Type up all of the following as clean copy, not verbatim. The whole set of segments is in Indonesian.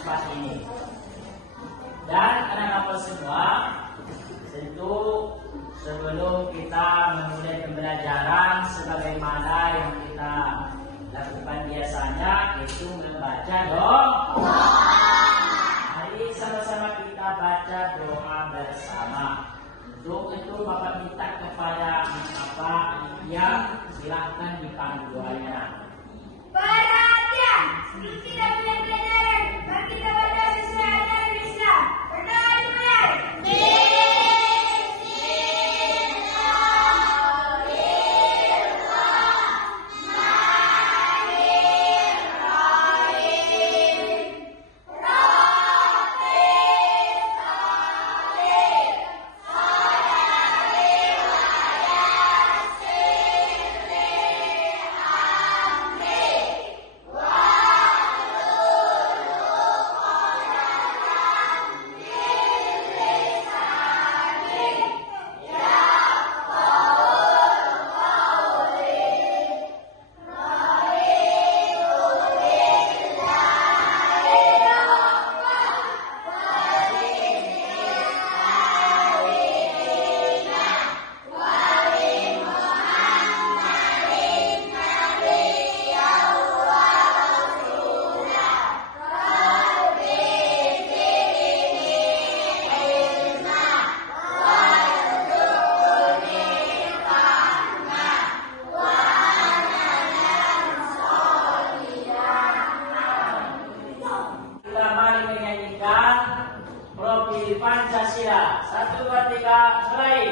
tempat ini. Dan anak-anak semua, tentu sebelum kita memulai pembelajaran sebagaimana yang kita lakukan biasanya, yaitu membaca doa. Mari sama-sama kita baca doa bersama. Untuk itu Bapak minta kepada Bapak yang silahkan dipandu doanya. Perhatian, sebelum kita mulai pelajaran, mari kita baca sesuai ajaran Islam. Berdoa dimulai. Pancasila. 1, 2, 3, mulai.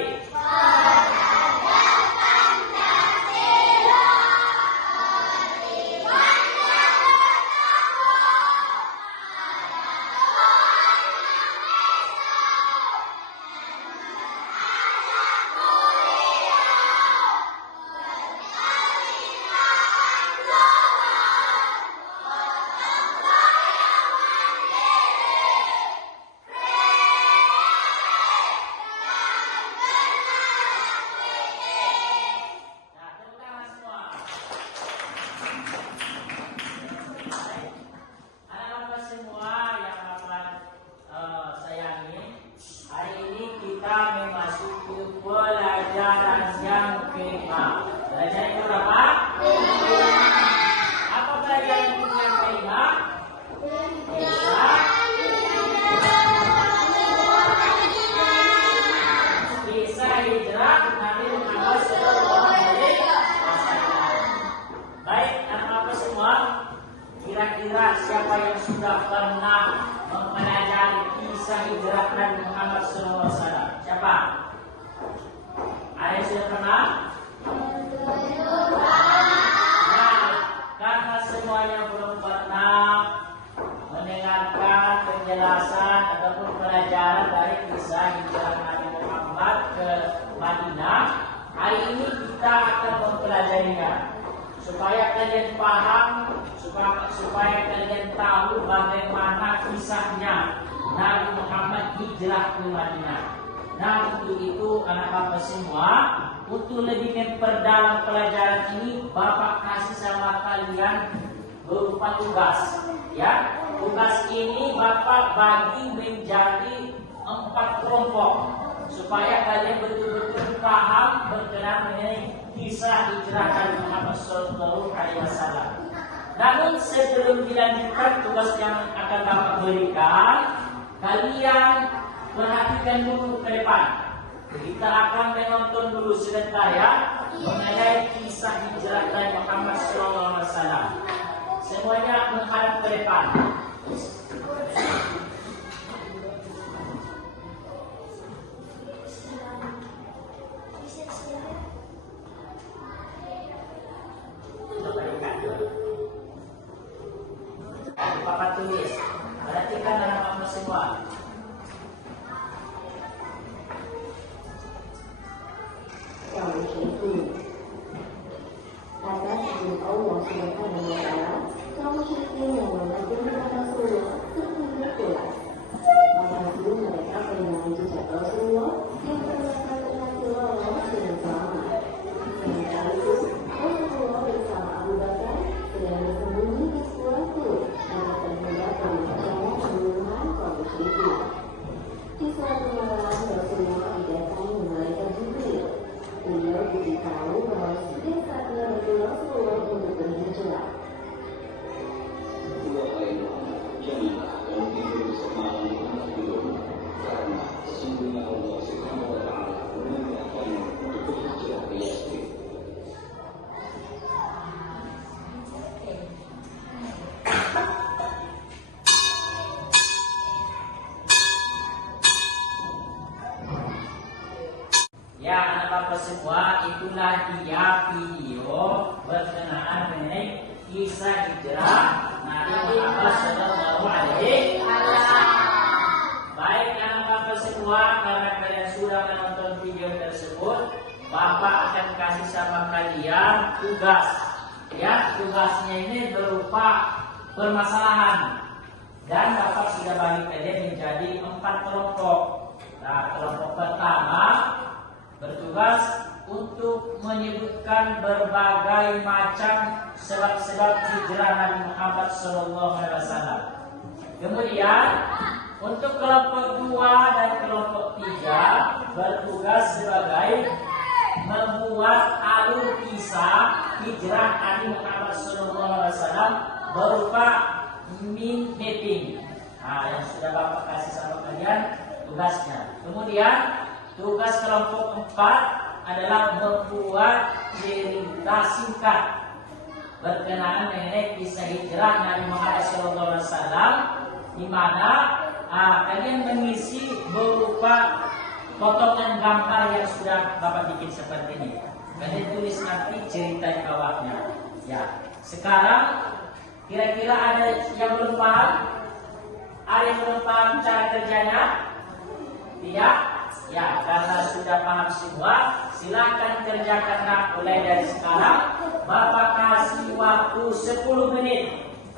Pelajaran yang kelima. Pelajaran yang berapa? Apa pelajaran yang kelima? Kisah hijrah Nabi Muhammad SAW. Baik, anak-anak semua, kira-kira siapa yang sudah pernah mempelajari kisah hijrah Nabi Muhammad SAW? Siapa? Ada yang sudah pernah? Nah, karena semuanya belum pernah mendengarkan penjelasan ataupun pelajaran dari kisah hijrah Nabi Muhammad ke Madinah, hari ini kita akan mempelajarinya supaya kalian paham, supaya kalian tahu bagaimana kisahnya Nabi Muhammad hijrah ke Madinah. Nah, untuk itu anak-anak semua, untuk lebih memperdalam pelajaran ini, Bapak kasih sama kalian berupa tugas. Ya, tugas ini Bapak bagi menjadi 4 kelompok supaya kalian betul-betul paham berkenaan mengenai kisah hijrah Nabi Muhammad SAW. Namun sebelum dilanjutkan tugas yang akan Bapak berikan, kalian perhatikan dulu ke depan. Kita akan menonton dulu sebentar ya mengenai kisah hijrah Nabi Muhammad SAW. Semuanya menghadap ke depan. Bapak tulis. Perhatikan anak-anak semua. Atas izin Allah Subhanahu wa Ta'ala, kaum muslimin yang mengajar Ya, anak-anak semua, itulah dia video berkenaan mengenai kisah hijrah Nabi Muhammad Shallallahu Alaihi Wasallam. Baik anak-anak semua, karena kalian sudah menonton video tersebut, Bapak akan kasih sama kalian tugas. Ya, tugasnya ini berupa permasalahan. Dan Bapak sudah bagi kalian menjadi 4 kelompok. Nah, kelompok pertama bertugas untuk menyebutkan berbagai macam sebab-sebab hijrah Nabi Muhammad SAW. Kemudian untuk kelompok 2 dan kelompok 3 bertugas sebagai membuat alur kisah hijrah Nabi Muhammad SAW berupa mapping. Nah, yang sudah Bapak kasih sama kalian tugasnya. Kemudian tugas kelompok 4 adalah membuat cerita singkat berkenaan mengenai kisah hijrah Nabi Muhammad SAW, di mana kalian mengisi berupa potongan gambar yang sudah Bapak bikin seperti ini. Kalian tulis nanti cerita di bawahnya. Ya, sekarang kira-kira ada yang belum paham? Ada yang belum paham cara kerjanya? Tidak? Ya, karena sudah paham semua, silakan kerjakan. Mulai dari sekarang Bapak kasih waktu 10 menit.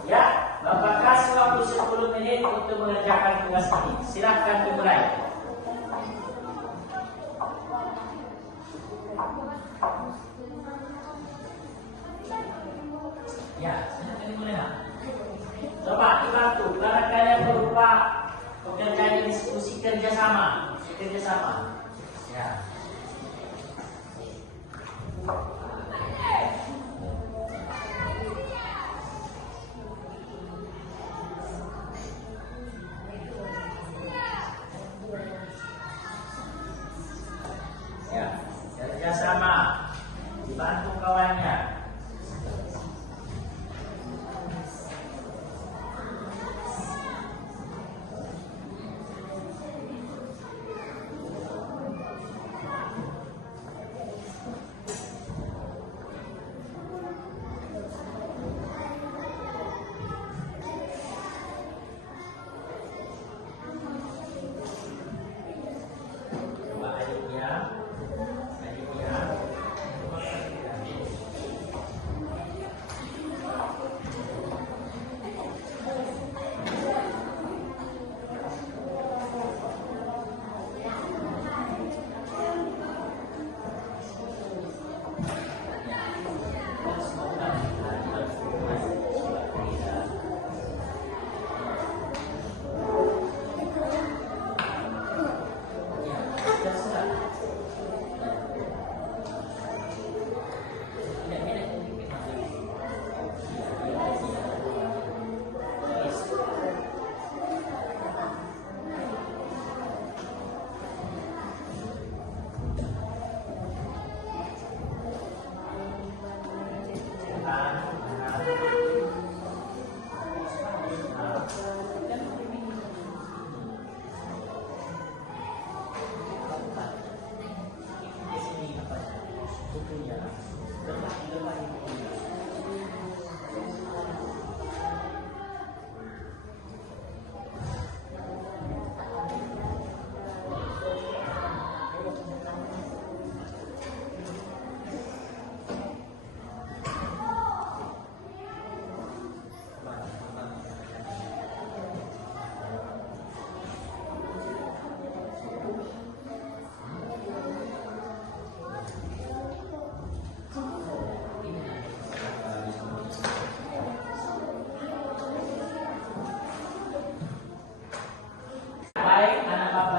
Ya, Bapak kasih waktu 10 menit untuk mengerjakan tugas ini. Silakan dimulai. Ya, silakan dimulai. Coba dibantu, karena kalian berupa pekerjaan diskusi kerjasama. Ya. Ya, kerjasama, dibantu kawannya.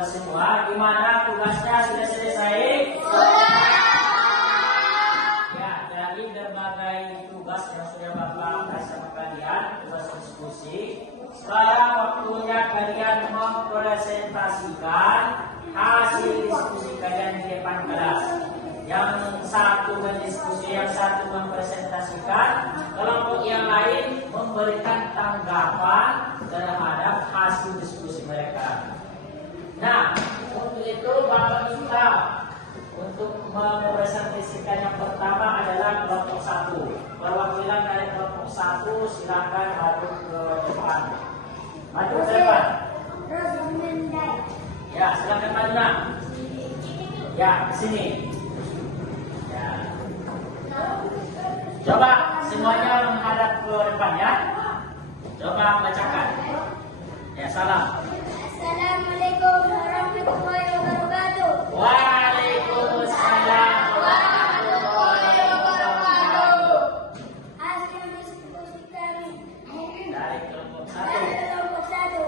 Semua, di mana tugasnya sudah selesai? Ya, dari berbagai tugas yang sudah Bapak kasih sama kalian, tugas diskusi. Sekarang waktunya kalian mempresentasikan hasil diskusi kalian di depan kelas. Yang satu mendiskusi, yang satu mempresentasikan, kelompok yang lain memberikan tanggapan terhadap hasil diskusi mereka. Nah, untuk itu Bapak minta untuk mempresentasikan yang pertama adalah kelompok 1. Perwakilan dari kelompok 1 silakan maju ke depan. Maju ke depan. Ya, silakan maju nak. Ya, ke sini. Ya. Coba semuanya menghadap ke depan ya. Coba bacakan. Ya, salam. Assalamualaikum warahmatullahi wabarakatuh. Waalaikumsalam warahmatullahi wabarakatuh. Hasil diskusi kami Dari kelompok 1. dari kelompok 1.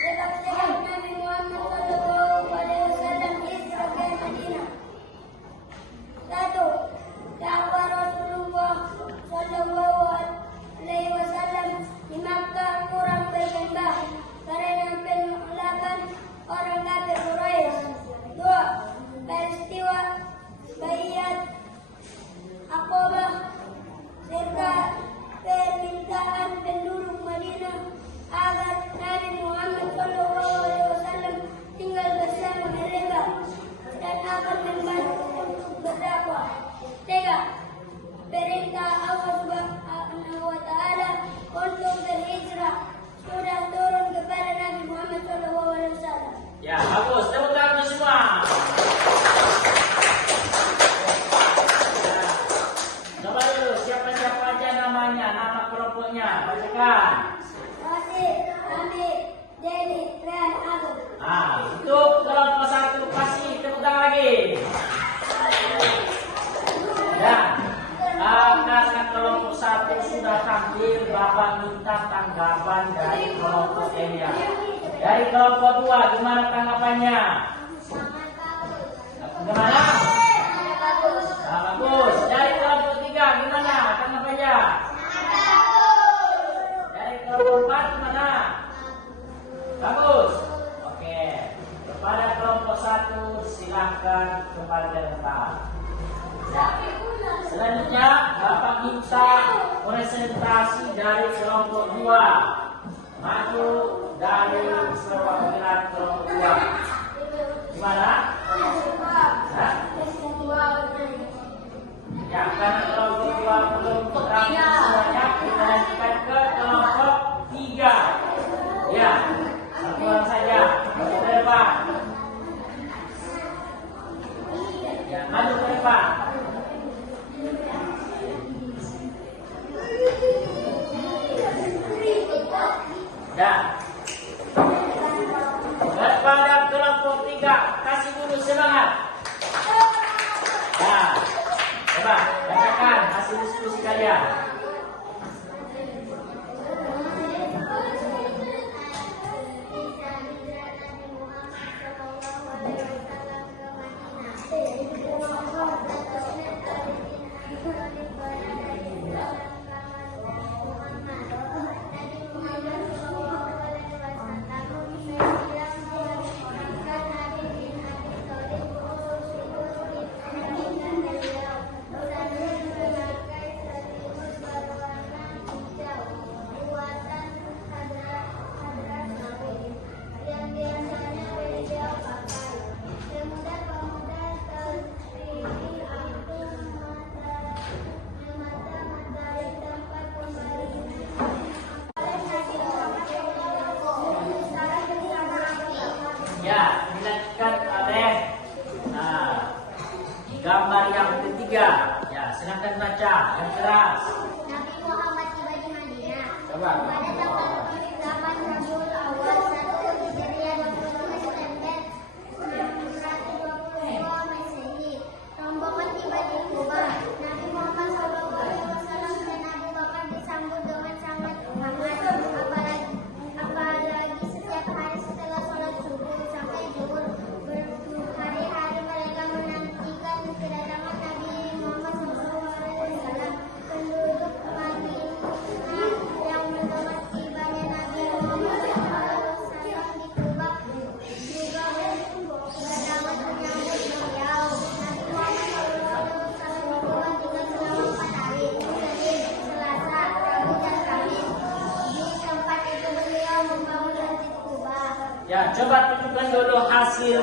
Sebab Nabi Muhammad SAW hijrah ke Madinah. 1. Dakwah Rasulullah SAW di Makkah kurang berkembang karena penolakan orang kafir Quraisy. 2. Peristiwa Baiat Aqabah serta permintaan penduduk Madinah agar Nabi Muhammad SAW tinggal bersama mereka dan akan membantu untuk berdakwah. 3. Perintah Allah Subhanahu wa Ta'ala untuk berhijrah sudah turun kepada Nabi Muhammad SAW. Ya, bagus. Tepuk tangan semua. Ya. Coba dulu siapa-siapa aja namanya, nama kelompoknya. Bacakan. Masih, Hamid, Denny, Rian, Agung. Untuk kelompok 1 kasih tepuk tangan lagi. Ya. Karena kelompok 1 sudah tampil, Bapak minta tanggapan dari kelompok ini. Dari kelompok 2, gimana tanggapannya? Gimana? Bagus. Dari kelompok 3, gimana tanggapannya? Dari kelompok 4, gimana? Bagus. Oke. Kepada kelompok 1, silahkan kembali ke tempat. Ya. Selanjutnya, Bapak minta presentasi dari kelompok 2. Maju dari perwakilan kelompok 2. Gimana? Hah? Ya, karena kelompok 2 belum terakhir semuanya, kita lanjutkan ke kelompok 3. Ya, satu orang saja. Maju ke depan. Ya, maju ke depan. Ya. Kepada kelompok 3, kasih dulu semangat. Ya. Coba bacakan hasil diskusi kalian. Ya, dilanjutkan oleh gambar yang ketiga. Ya, silakan baca yang keras. Nabi Muhammad tiba di Madinah. Coba. Pada tanggal 8 Rabiul Awal 1 Hijriah 22 September 622 Masehi. Rombongan tiba di Kuba. Nabi Muhammad SAW dan Abu Bakar disambut dengan sangat hangat. Apalagi setiap hari setelah sholat subuh sampai zuhur, berhari-hari mereka menantikan kedatangan Nabi Muhammad SAW. Penduduk Madinah yang mengamati Ya, coba tunjukkan dulu hasil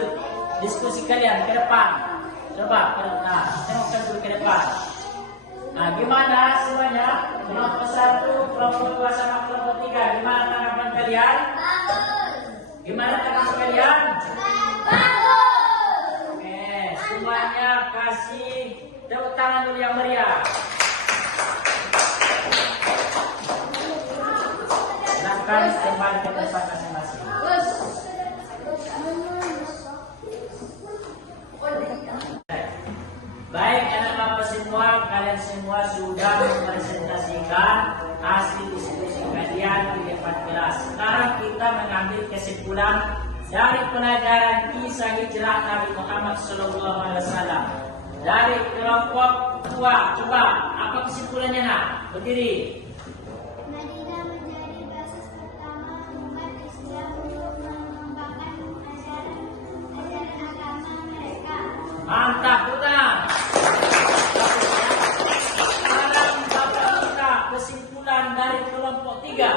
diskusi kalian ke depan. Coba, tengokkan dulu ke depan. Nah, gimana semuanya? Kelompok 1, kelompok 2 sama kelompok 3. Gimana tanggapan kalian? Bagus. Gimana tanggapan kalian? Bagus. Oke, semuanya kasih tepuk tangan dulu yang meriah. Silakan kembali ke tempat masing-masing. Baik anak-anak semua, kalian semua sudah mempresentasikan hasil diskusi kalian di depan kelas. Sekarang kita mengambil kesimpulan dari pelajaran kisah hijrah Nabi Muhammad SAW. Dari kelompok 2, coba apa kesimpulannya nak? Berdiri. Madinah menjadi basis pertama umat Islam untuk mengembangkan ajaran agama mereka. Mantap, betul. Sekarang bapak kita kesimpulan dari kelompok 3.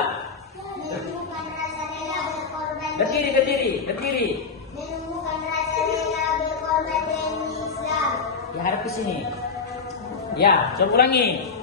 Menemukan rasa rela berkorban. Berdiri. Menemukan rasa rela berkorban demi Islam. Ya, harap ke sini. Ya, coba ulangi.